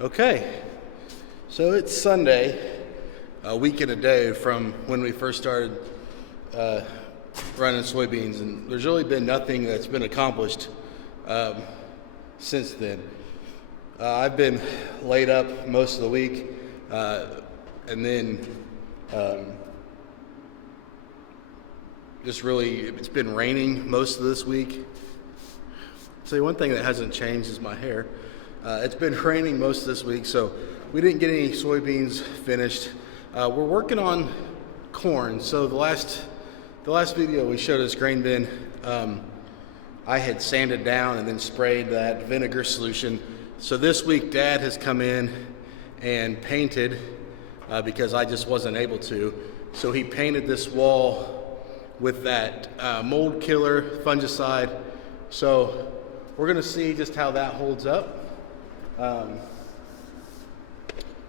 Okay, so it's Sunday, a week and a day from when we first started running soybeans, and there's really been nothing that's been accomplished since then. I've been laid up most of the week, and then it's been raining most of this week. So one thing that hasn't changed is my hair. It's been raining most of this week, so we didn't get any soybeans finished. We're working on corn. So the last video we showed us grain bin, I had sanded down and then sprayed that vinegar solution. So this week Dad has come in and painted because I just wasn't able to. So he painted this wall with that mold killer fungicide. So we're gonna see just how that holds up.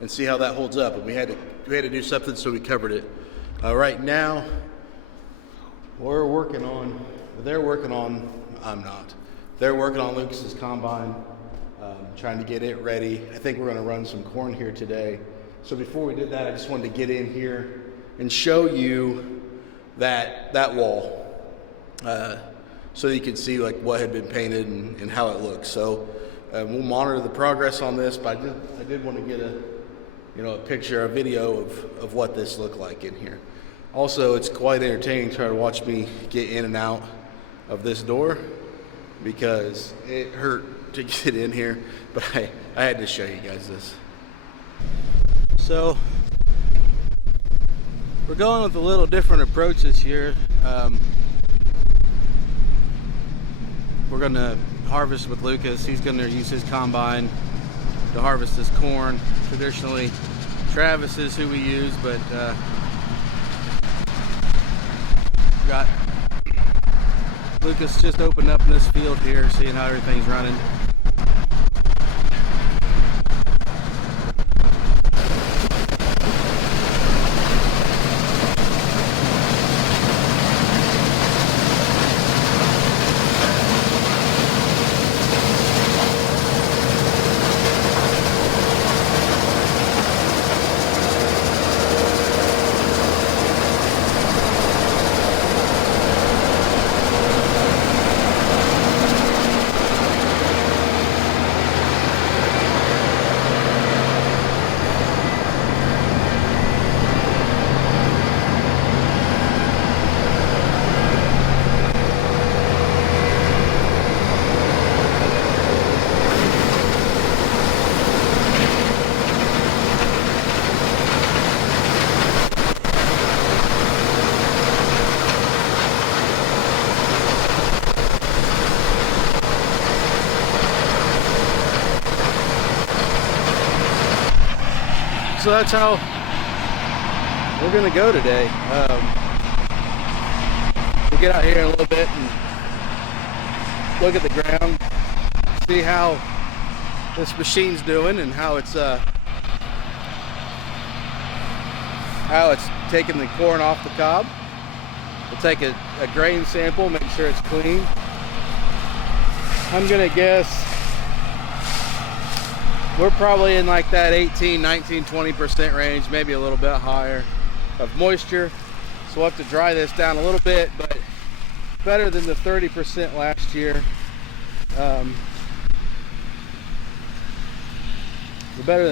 And see how that holds up. And we had to do something, so we covered it. Right now, they're working on Lucas's combine, trying to get it ready. I think we're going to run some corn here today. So before we did that, I just wanted to get in here and show you that wall, so that you can see like what had been painted and how it looks. So we'll monitor the progress on this, but I did want to get a picture, a video of what this looked like in here. Also, it's quite entertaining to try to watch me get in and out of this door because it hurt to get in here, but I had to show you guys this. So we're going with a little different approach this year. We're going to harvest with Lucas. He's going to use his combine to harvest this corn. Traditionally, Travis is who we use, but we got Lucas just opened up in this field here, seeing how everything's running. So that's how we're going to go today. We'll get out here in a little bit and look at the ground, see how this machine's doing and how it's taking the corn off the cob. We'll take a grain sample, make sure it's clean. I'm going to guess we're probably in like that 18, 19, 20% range, maybe a little bit higher of moisture. So we'll have to dry this down a little bit, but better than the 30% last year. Better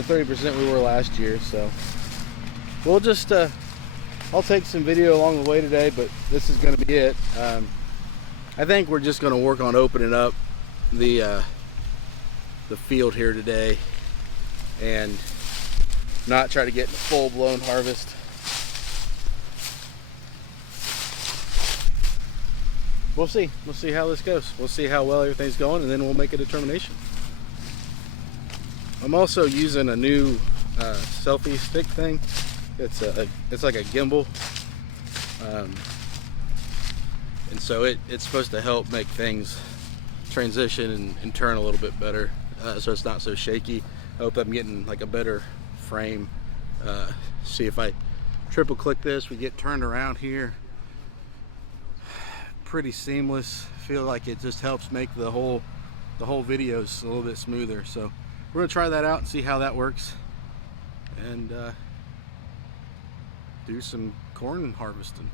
than 30% we were last year. So we'll just, I'll take some video along the way today, but this is going to be it. I think we're just going to work on opening up the field here today and not try to get in a full-blown harvest. We'll see how this goes. We'll see how well everything's going, and then we'll make a determination. I'm also using a new selfie stick thing. It's like a gimbal, and so it's supposed to help make things transition and turn a little bit better, so it's not so shaky. I hope I'm getting like a better frame. See if I triple click this, we get turned around here. Pretty seamless. Feel like it just helps make the whole videos a little bit smoother. So we're gonna try that out and see how that works, and do some corn harvesting.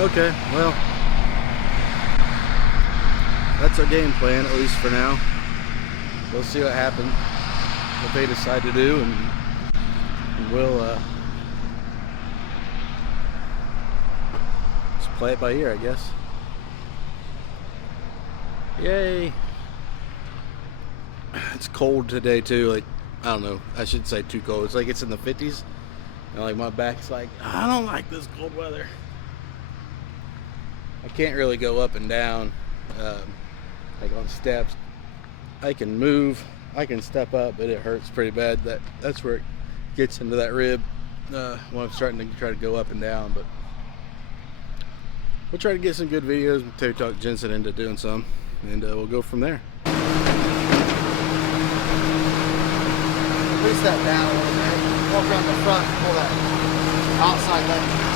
Okay, well, that's our game plan, at least for now. We'll see what happens, what they decide to do, and we'll just play it by ear, I guess. Yay! It's cold today too, like, I don't know, I should say too cold. It's like it's in the 50s, and like my back's like, I don't like this cold weather. I can't really go up and down like on steps. I can move, I can step up, but it hurts pretty bad. That's where it gets into that rib when I'm starting to try to go up and down. But we'll try to get some good videos. Terry talked Jensen into doing some, and we'll go from there. Push that down a little bit. Walk around the front, pull that outside leg.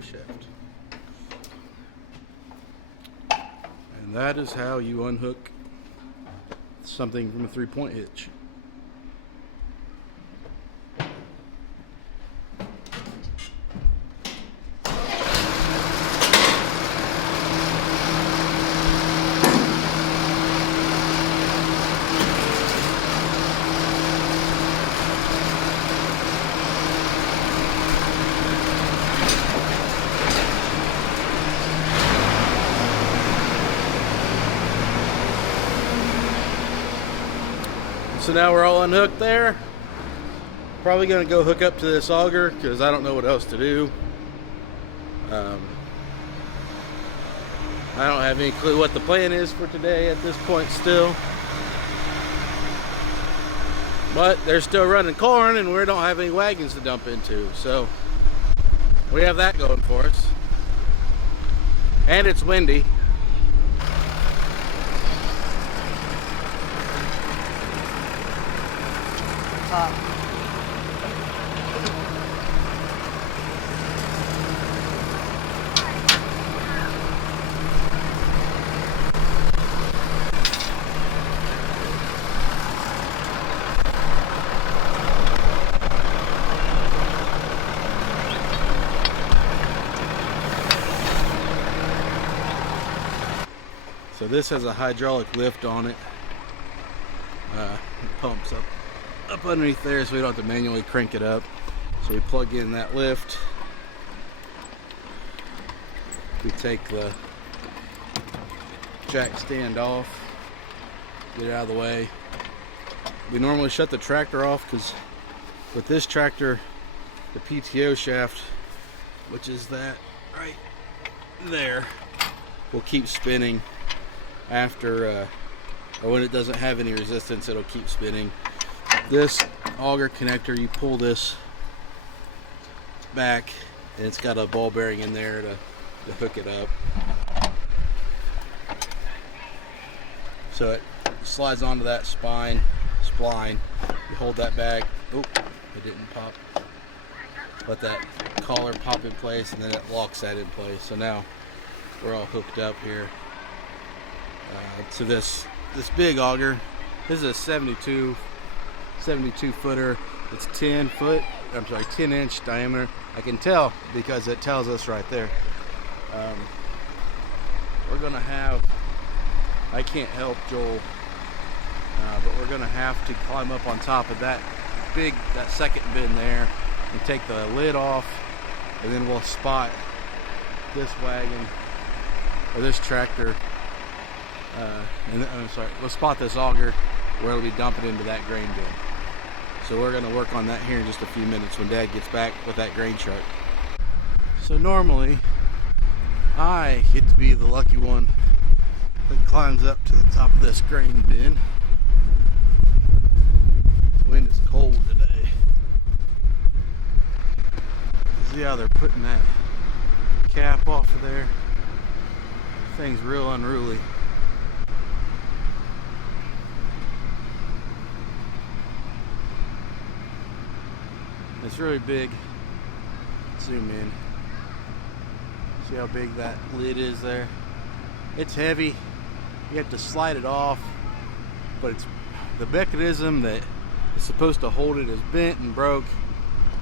Shaft. And that is how you unhook something from a 3-point hitch. So now we're all unhooked there. Probably going to go hook up to this auger because I don't know what else to do. I don't have any clue what the plan is for today at this point still. But they're still running corn and we don't have any wagons to dump into. So we have that going for us. And it's windy. So this has a hydraulic lift on it. It pumps up underneath there, so we don't have to manually crank it up. So we plug in that lift. We take the jack stand off, get it out of the way. We normally shut the tractor off because with this tractor, the PTO shaft, which is that right there, will keep spinning after, or when it doesn't have any resistance, it'll keep spinning. This auger connector, you pull this back, and it's got a ball bearing in there to hook it up. So it slides onto that spline. You hold that back. Oh, it didn't pop. Let that collar pop in place, and then it locks that in place. So now we're all hooked up here to this big auger. This is a 72 footer. It's 10 inch diameter. I can tell because it tells us right there. We're gonna have, I can't help Joel, but we're gonna have to climb up on top of that second bin there and take the lid off, and then we'll spot this wagon or this tractor, we'll spot this auger where it'll be dumping into that grain bin. So we're gonna work on that here in just a few minutes when Dad gets back with that grain truck. So normally I get to be the lucky one that climbs up to the top of this grain bin. The wind is cold today. See how they're putting that cap off of there? Thing's real unruly. It's really big. Zoom in. See how big that lid is there? It's heavy. You have to slide it off, but it's the mechanism that is supposed to hold it is bent and broke.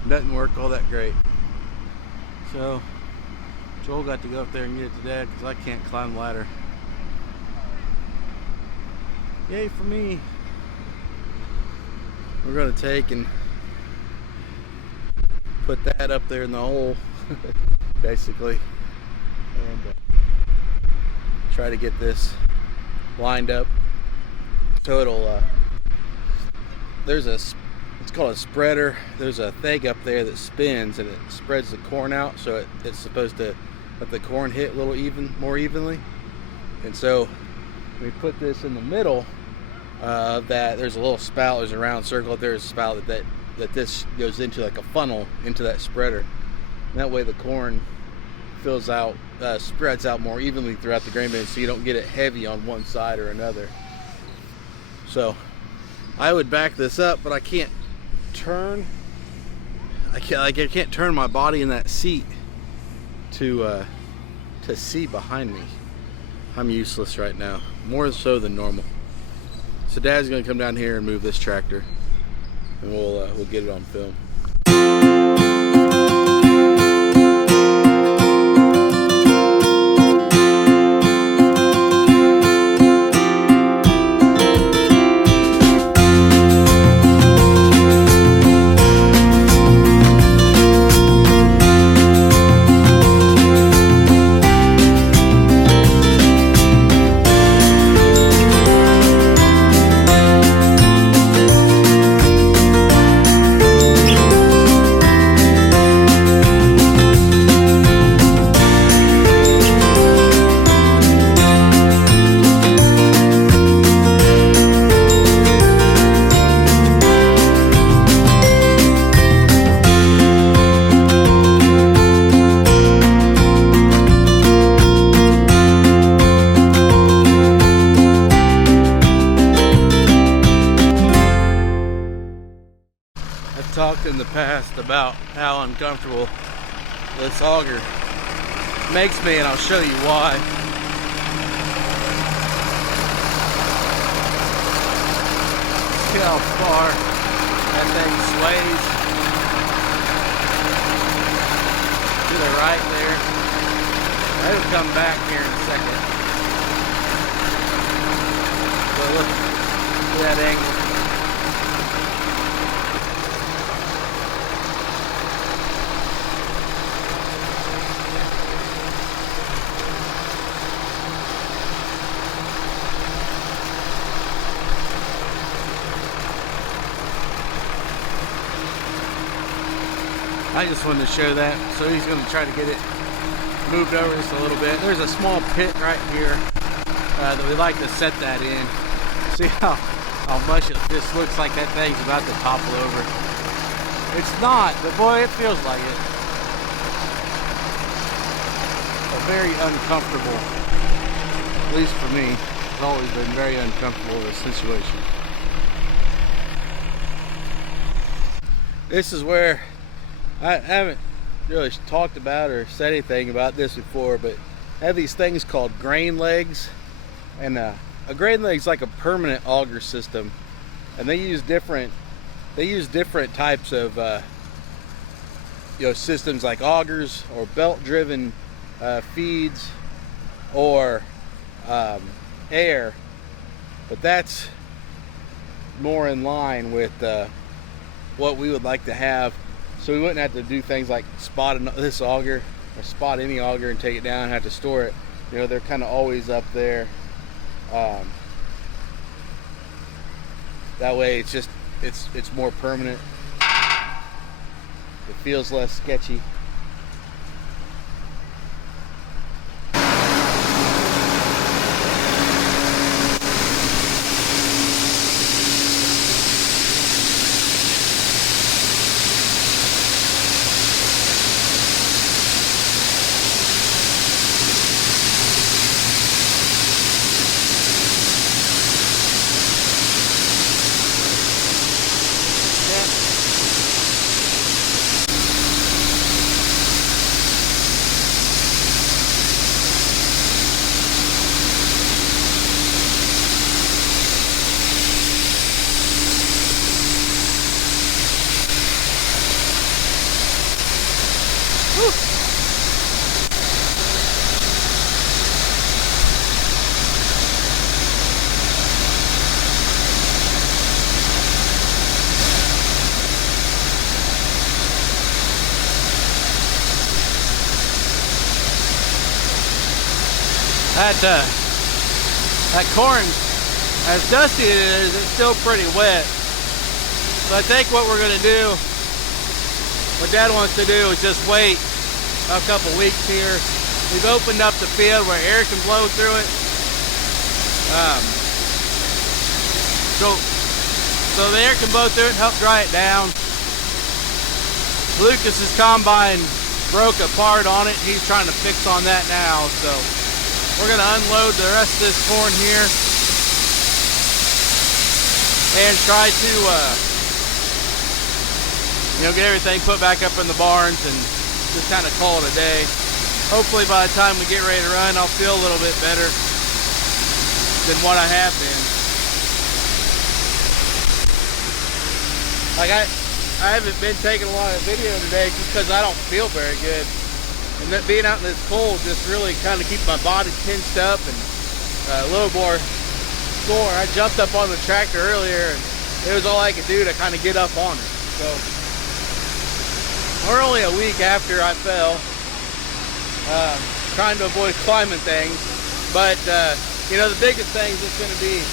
Doesn't work all that great. So Joel got to go up there and get it to Dad because I can't climb the ladder. Yay for me. We're gonna take and put that up there in the hole, basically, and try to get this lined up so it'll it's called a spreader. There's a thing up there that spins and it spreads the corn out, so it's supposed to let the corn hit a little more evenly. And so we put this in the middle of that. There's a little spout, there's a round circle up there, there's a spout that this goes into, like a funnel into that spreader. And that way the corn spreads out more evenly throughout the grain bin, so you don't get it heavy on one side or another. So I would back this up, but I can't turn. I can't turn my body in that seat to see behind me. I'm useless right now, more so than normal. So Dad's gonna come down here and move this tractor, and we'll get it on film. Talked in the past about how uncomfortable this auger makes me, and I'll show you why. See how far that thing sways to the right there. It'll come back here in a second. But look at that angle. I just wanted to show that. So he's going to try to get it moved over just a little bit. There's a small pit right here that we like to set that in. See how much it just looks like that thing's about to topple over. It's not, but boy, it feels like it. But very uncomfortable, at least for me. It's always been very uncomfortable, this situation. This is where I haven't really talked about or said anything about this before, but I have these things called grain legs, and a grain leg is like a permanent auger system, and they use different types of systems like augers or belt-driven feeds or air, but that's more in line with what we would like to have. So we wouldn't have to do things like spot this auger or spot any auger and take it down and have to store it. You know, they're kind of always up there. That way it's more permanent. It feels less sketchy. That corn, as dusty as it is, it's still pretty wet. So I think what we're gonna do, what Dad wants to do, is just wait a couple weeks here. We've opened up the field where air can blow through it. So the air can blow through it and help dry it down. Lucas's combine broke a part on it. He's trying to fix on that now. So we're gonna unload the rest of this corn here and try to get everything put back up in the barns and just kind of call it a day. Hopefully by the time we get ready to run, I'll feel a little bit better than what I have been. Like I haven't been taking a lot of video today just because I don't feel very good. And that being out in this cold just really kind of keeps my body tensed up and a little more sore. I jumped up on the tractor earlier and it was all I could do to kind of get up on it. So we're only a week after I fell, trying to avoid climbing things. But the biggest thing that's going to be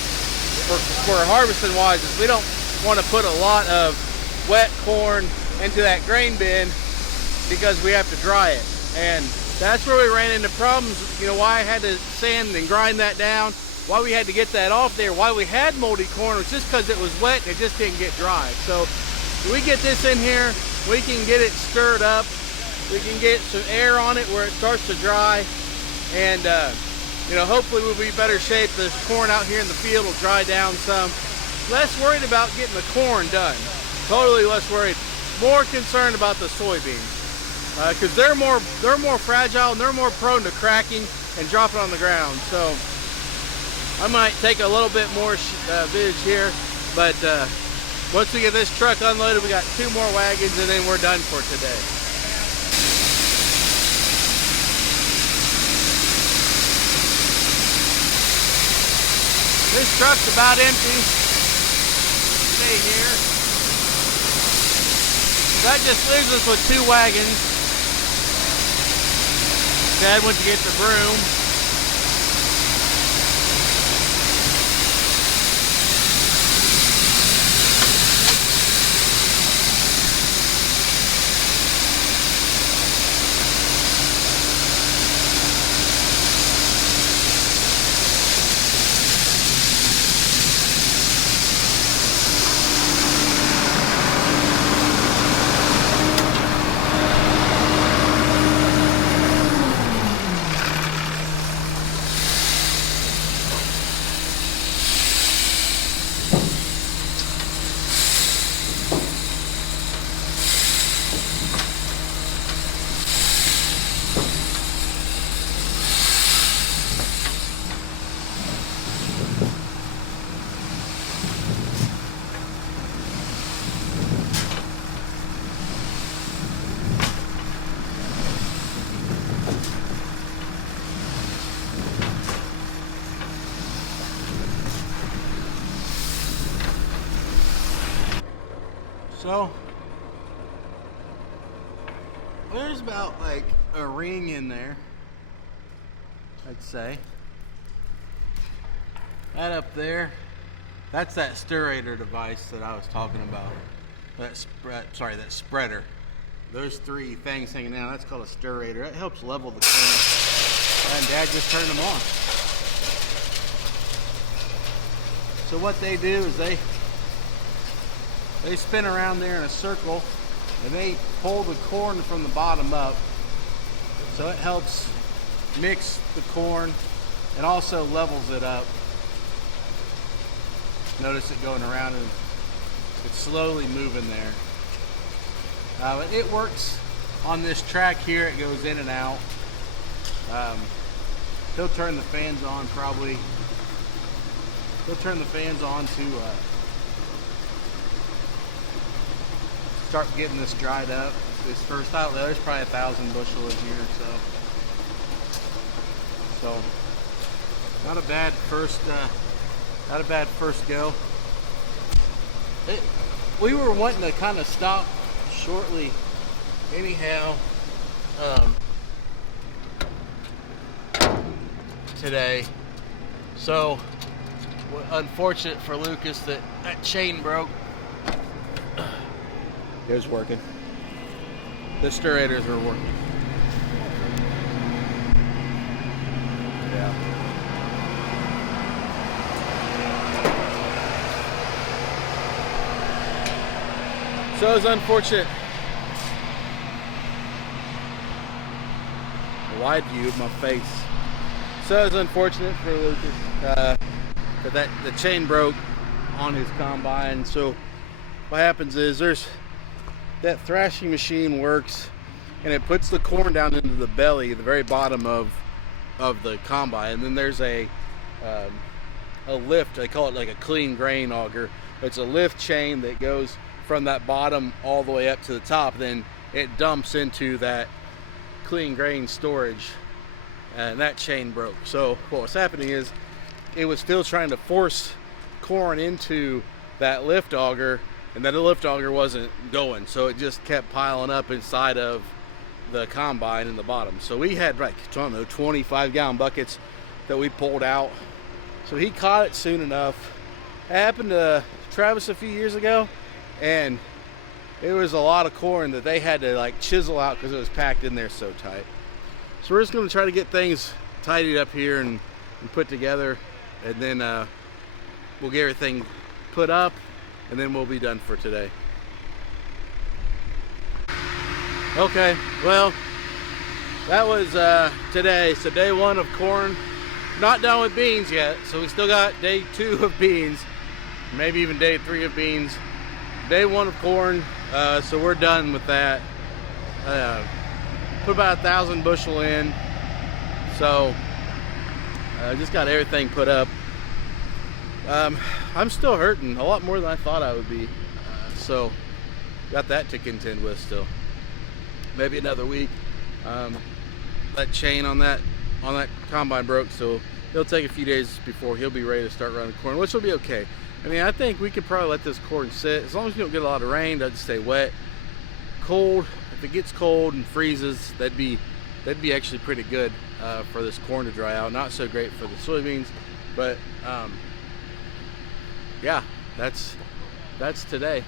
for harvesting wise is we don't want to put a lot of wet corn into that grain bin because we have to dry it. And that's where we ran into problems, why I had to sand and grind that down, why we had to get that off there, why we had moldy corn, was just because it was wet and it just didn't get dry. So if we get this in here, we can get it stirred up, we can get some air on it where it starts to dry, and hopefully we'll be in better shape. The corn out here in the field will dry down some. Less worried about getting the corn done, totally less worried. More concerned about the soybeans. Because they're more fragile and they're more prone to cracking and dropping on the ground. So I might take a little bit more footage here, but once we get this truck unloaded, we got 2 more wagons and then we're done for today. This truck's about empty. Stay here. That just leaves us with 2 wagons. Dad went to get the broom. So there's about like a ring in there, I'd say. That up there, that's that stirrator device that I was talking about. That spreader. Those 3 things hanging down, that's called a stirrator. It helps level the corn. And Dad just turned them on. So what they do is they spin around there in a circle and they pull the corn from the bottom up. So it helps mix the corn and also levels it up. Notice it going around and it's slowly moving there. It works on this track here. It goes in and out. He'll turn the fans on probably. He'll turn the fans on to start getting this dried up. This first outlet, there's probably 1,000 bushel in here, so not a bad first go. We were wanting to kind of stop shortly, anyhow, today. So unfortunate for Lucas that chain broke. It was working. The stirrators were working. Yeah. So it was unfortunate. A wide view of my face. So it was unfortunate for Lucas that the chain broke on his combine. So what happens is that thrashing machine works and it puts the corn down into the belly, the very bottom of the combine, and then there's a lift. They call it like a clean grain auger. It's a lift chain that goes from that bottom all the way up to the top. Then it dumps into that clean grain storage, and that chain broke. So what was happening is it was still trying to force corn into that lift auger, and that lift auger wasn't going, so it just kept piling up inside of the combine in the bottom. So we had, like, I don't know, 25-gallon buckets that we pulled out. So he caught it soon enough. It happened to Travis a few years ago, and it was a lot of corn that they had to like chisel out because it was packed in there so tight. So we're just going to try to get things tidied up here and put together, and then we'll get everything put up, and then we'll be done for today. Okay, well, that was today. So day 1 of corn. Not done with beans yet, so we still got day 2 of beans, maybe even day 3 of beans. Day 1 of corn, so we're done with that. Put about 1,000 bushel in, so just got everything put up. I'm still hurting a lot more than I thought I would be, so got that to contend with still. Maybe another week. That chain on that combine broke, so it'll take a few days before he'll be ready to start running corn, which will be okay. I mean, I think we could probably let this corn sit as long as we don't get a lot of rain, doesn't stay wet. Cold, if it gets cold and freezes, that'd be actually pretty good for this corn to dry out. Not so great for the soybeans, but yeah, that's today.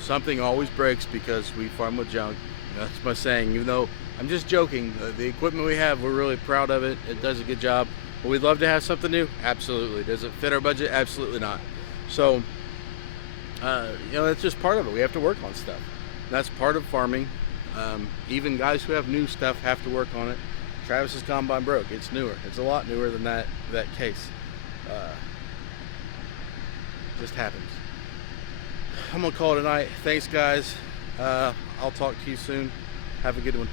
Something always breaks because we farm with junk. That's my saying. Even though I'm just joking, the equipment we have, we're really proud of it. It does a good job. But we'd love to have something new. Absolutely. Does it fit our budget? Absolutely not. So, that's just part of it. We have to work on stuff. That's part of farming. Even guys who have new stuff have to work on it. Travis's combine broke. It's newer. It's a lot newer than that case. Just happens. I'm gonna call it a night. Thanks, guys. I'll talk to you soon. Have a good one.